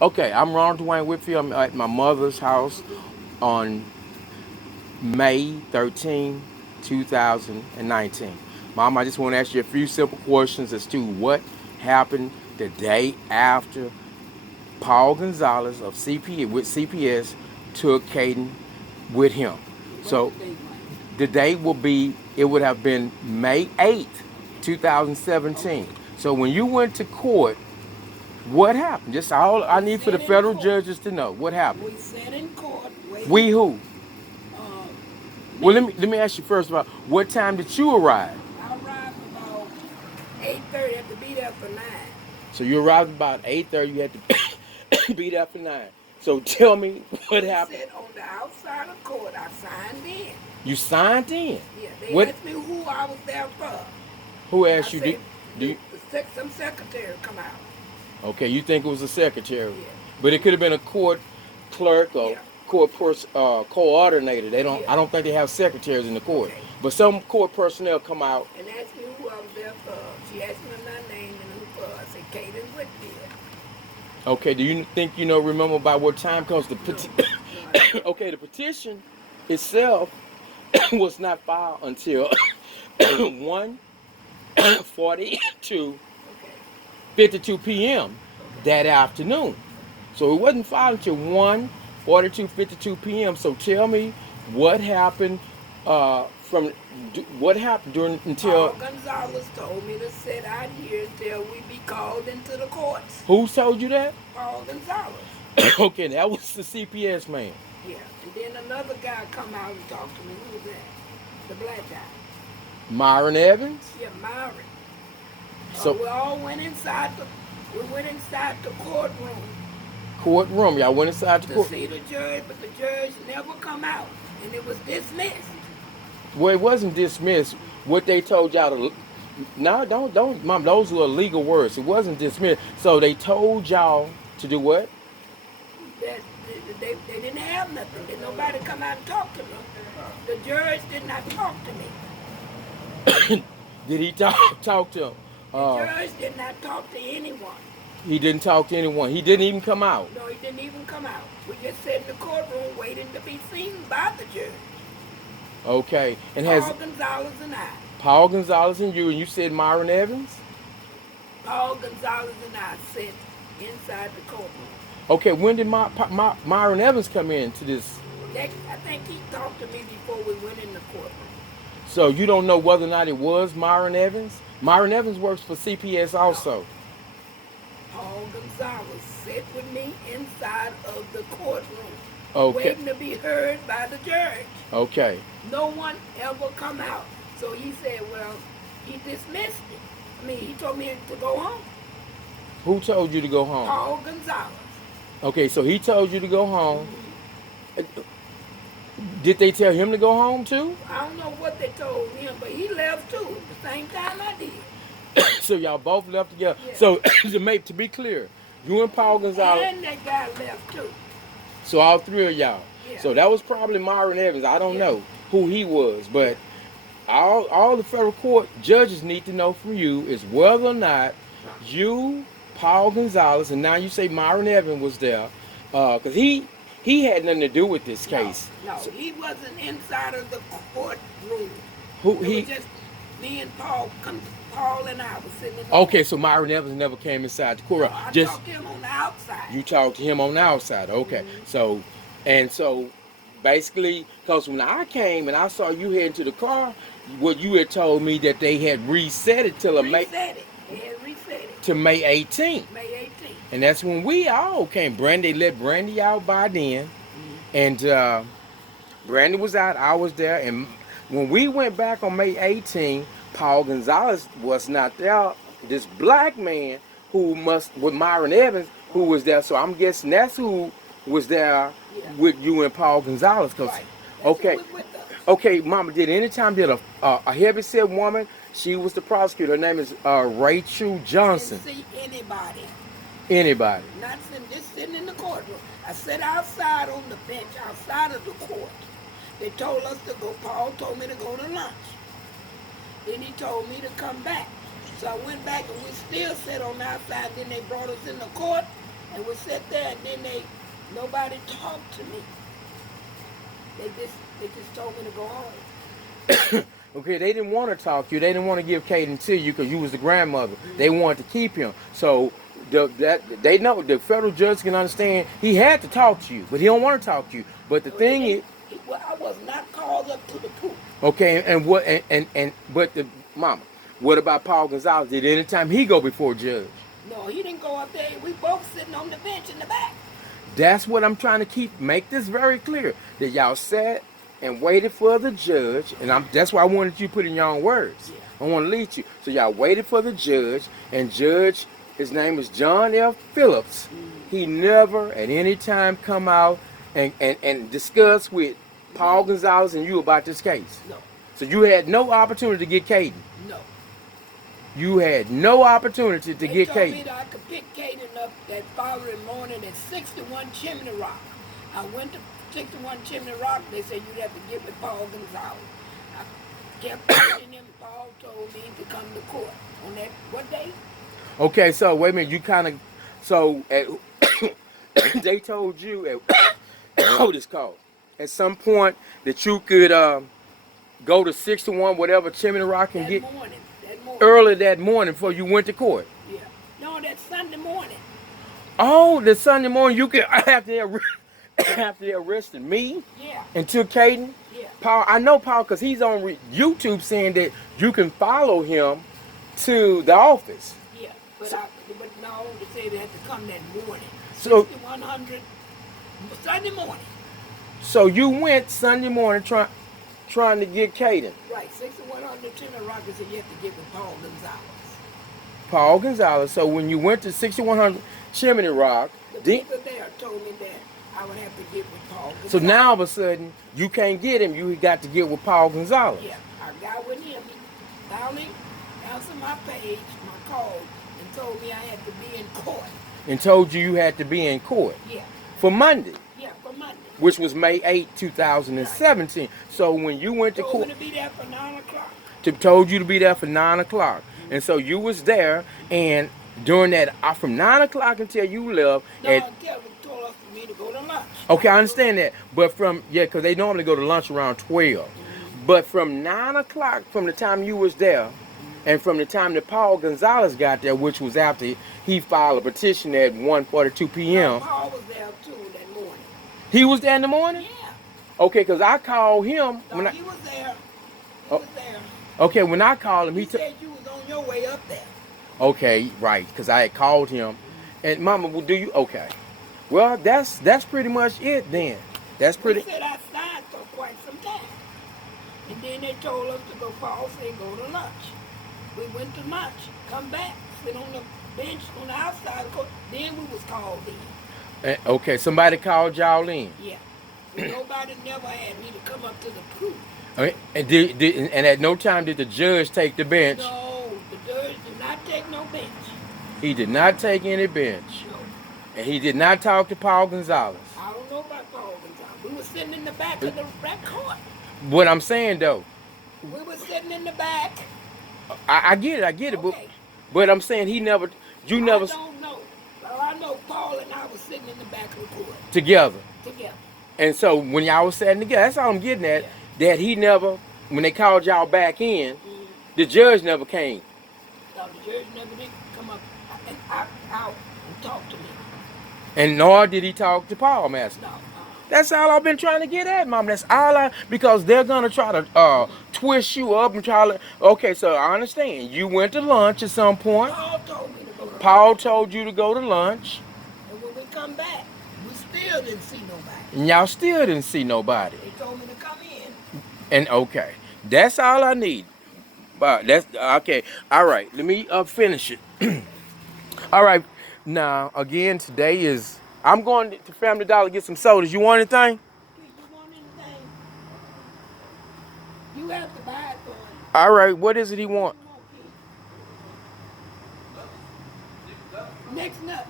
Okay, I'm Ronald Dwayne Whitfield. I'm at my mother's house on May 13, 2019. Mom, I just want to ask you a few simple questions as to what happened the day after Paul Gonzalez of CPS with CPS took Caden with him. So the date will be, it would have been May 8th, 2017. So when you went to court, what happened? Just all I need for the federal judges to know. What happened? We sat in court We waiting. who? Uh, Well, me, let me ask you first about what time did you arrive? I arrived about 8:30. Had to be there for 9. So you arrived about 8:30. You had to be there for 9. So tell me what We happened. sat on the outside of court. I signed in. You signed in. Yeah, they What? asked me who I was there for. Who I asked you? said Do you, some secretary come out. okay, you think it was a secretary, Yeah, but it could have been a court clerk or yeah, coordinator. They don't. yeah. I don't think they have secretaries in the court. Okay. But some court personnel come out. And asked me who I was there for. She asked me my name and who for. I said Caden Whitfield. Okay, do you think you know? Remember by what time comes the No, petition? no, I don't. Okay, the petition itself was not filed until 1:42 Okay, 52 p.m. okay. that afternoon. So it wasn't filed until 1:42 52 p.m. So tell me what happened from what happened during Paul until Gonzalez told me to sit out here until we be called into the courts. who told you that? Paul Gonzalez. Okay, that was the CPS man. Yeah. And then another guy come out and talk to me. Who was that? The black guy. Myron Evans. Yeah, Myron. So We all went inside we went inside the courtroom courtroom, y'all went inside the to court. see the judge, but the judge never come out. And it was dismissed. Well, it wasn't dismissed. What they told y'all to no, don't, mom. Those were legal words. It wasn't dismissed. So they told y'all to do what? That they didn't have nothing. Did nobody come out and talk to me. The judge did not talk to me. Did he talk to him? The judge did not talk to anyone. He didn't talk to anyone. He didn't even come out. No, he didn't even come out. We just sat in the courtroom waiting to be seen by the judge. Okay. And has Paul Gonzalez and I. Paul Gonzalez and you said Myron Evans? Paul Gonzalez and I sat inside the courtroom. Okay. When did Myron Evans come into this? I think he talked to me before we went in the courtroom. So you don't know whether or not it was Myron Evans? Myron Evans works for CPS No. also. Paul Gonzalez sat with me inside of the courtroom, Okay. waiting to be heard by the judge. Okay. No one ever come out. So he said, well, he dismissed it. I mean, he told me to go home. Who told you to go home? Paul Gonzalez. Okay, so he told you to go home. Hmm. Did they tell him to go home too? I don't know what they told him, but he left too at the same time I did. So y'all both left together. Yeah. So to be clear, you and Paul Gonzalez. And that guy left too. So all three of y'all. Yeah. So that was probably Myron Evans. I don't Yeah. know who he was, Yeah. but all the federal court judges need to know from you is whether or not you, Paul Gonzalez, and now you say Myron Evans was there, because he had nothing to do with this No, case. no, So he wasn't inside of the courtroom. who It was he? just me and Paul. Paul and I was sitting in the Okay, so Myron Evans never came inside the No, courtroom. I Just talked to him on the outside. you talked to him on the outside. Okay, Hmm. so basically, because when I came and I saw you heading to the car, what you had told me that they had reset it till Reset it. They had reset it. to May 18th. May 18th. And that's when we all came. Brandy let Brandy out by then, Hmm. and Brandy was out. I was there, and when we went back on May 18th, Paul Gonzalez was not there. This black man who with Myron Evans who was there. So I'm guessing that's who was there Yeah. with you and Paul Gonzalez. Cause Right. That's who okay, was with us. okay, Mama, did any time did a heavy set woman? She was the prosecutor. Her name is Rachel Johnson. Didn't see anybody. Anybody? Not sitting, just sitting in the courtroom. I sat outside on the bench outside of the court. They told us to go. Paul told me to go to lunch. Then he told me to come back. So I went back and we still sat on the outside. Then they brought us in the court And we sat there, and then nobody talked to me. They just told me to go home. Okay, they didn't want to talk to you. They didn't want to give Caden to you because you was the grandmother. They wanted to keep him. So they know the federal judge can understand he had to talk to you, but he don't want to talk to you. But the thing is, Well, I was not called up to the pool. okay, and what and but the mama, what about Paul Gonzalez? Did any time he go before judge? No, he didn't go up there. We both sitting on the bench in the back. That's what I'm trying to make this very clear. That y'all sat and waited for the judge, and that's why I wanted you to put in your own words. Yeah. I want to lead you. So y'all waited for the judge, and judge, his name is John F. Phillips. He never at any time come out and discuss with Paul Gonzalez and you about this case. No. So you had no opportunity to get Caden. No. You had no opportunity to get They told me Caden. that I could pick Caden up that following morning at 61 Chimney Rock. I went to 61 Chimney Rock. They said you'd have to get with Paul Gonzalez. I kept waiting him. Paul told me to come to court on that, what day? Okay, so wait a minute. You kind of, so they told you at what it's called at some point that you could go to 61 whatever Chimney Rock and get That morning. early that morning before you went to court. Yeah. No, that Sunday morning. Oh, the Sunday morning you could after they arrested me Yeah. and took Caden. Yeah. Paul, I know Paul because he's on YouTube saying that you can follow him to the office. Yeah. But no, they said they had to come that morning. So 6100 Sunday morning. So you went Sunday morning trying to get Caden. Right, 6100 Chimney Rock. They said you have to get with Paul Gonzalez. Paul Gonzalez. So when you went to 6100 Chimney Rock, The people there told me that I would have to get with Paul Gonzalez. so now all of a sudden you can't get him. You got to get with Paul Gonzalez. Yeah, I got with him. He finally answered my page, my call, and told me I had to be in court. And told you had to be in court Yeah, for Monday, yeah, for Monday. which was May 8, 2017. So when you went to Told court, me to be there for 9 o'clock. told you to be there for 9 o'clock. And so you was there, and during that, from 9 o'clock until you left, No, at Kevin told us for me to go to lunch. okay, I understand that. But because they normally go to lunch around 12. But from 9 o'clock, from the time you was there, and from the time that Paul Gonzalez got there, which was after he filed a petition at 1:42 p.m. Paul was there too that morning. He was there in the morning? Yeah. Okay, because I called him. No, When he was there. He Oh. was there. okay, when I called him, He he took. said you was on your way up there. Okay, right, because I had called him. And Mama, well, do you? Okay. Well, that's pretty much it then. That's pretty. We sat outside for quite some time. And then they told us to go, Paul said go to lunch. We went to lunch, come back, sit on the bench on the outside. Then we was called in. Okay, somebody called y'all in. Yeah. But nobody never had me to come up to the proof. And at no time did the judge take the bench. No, the judge did not take no bench. He did not take any bench. No. And he did not talk to Paul Gonzalez. I don't know about Paul Gonzalez. We were sitting in the back of the back court. What I'm saying though, We were sitting in the back. I get it, Okay. but I'm saying you never I don't know. Well, I know Paul and I was sitting in the back of the court together. together. And so when y'all was sitting together, that's all I'm getting at. That he never, when they called y'all back in, the judge never came. No, the judge never did come up out and talk to me. And nor did he talk to Paul, Master. No. That's all I've been trying to get at, Mom. That's all because they're gonna try to twist you up and try to. Okay, so I understand. You went to lunch at some point. Paul told me to go to lunch. Paul told you to go to lunch, And when we come back, we still didn't see nobody. and y'all still didn't see nobody. They told me to come in. And okay, that's all I need. But that's okay. All right, let me finish it. All right, now again, today is I'm going to Family Dollar to get some sodas. You want anything? Do you want anything? You have to buy it for him. All right, what is it he want? Next nut.